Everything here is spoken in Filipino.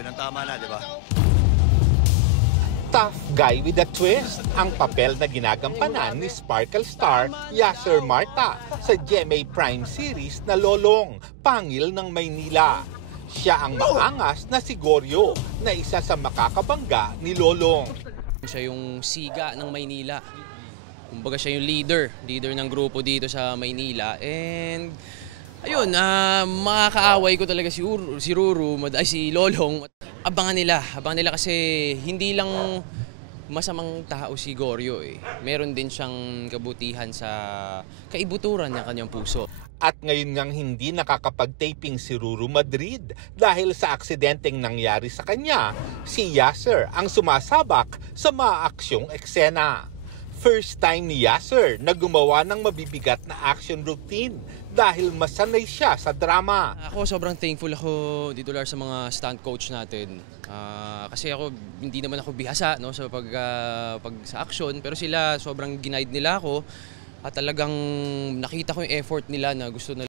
sabi ng tama na, di ba? Tough guy with a twist, ang papel na ginagampanan ni Sparkle star Yasser Marta sa GMA Prime series na Lolong, Pangil ng Maynila. Siya ang maangas na si Goryo na isa sa makakabangga ni Lolong. Siya yung siga ng Maynila. Kumbaga siya yung leader ng grupo dito sa Maynila. And ayun, makakaaway ko talaga si Ruru, si Lolong. Abangan nila kasi hindi lang masamang tao si Goryo eh. Meron din siyang kabutihan sa kaibuturan ng kanyang puso. At ngayon ngang hindi nakakapag-taping si Ruru Madrid dahil sa aksidenteng nangyari sa kanya, si Yasser ang sumasabak sa maaaksyong eksena. First time ni Yasser na gumawa ng mabibigat na action routine dahil masanay siya sa drama. Ako sobrang thankful ako dito lang sa mga stunt coach natin. Kasi ako hindi naman ako bihasa no sa pag sa action, pero sila sobrang ginaid nila ako at talagang nakita ko yung effort nila na gusto nila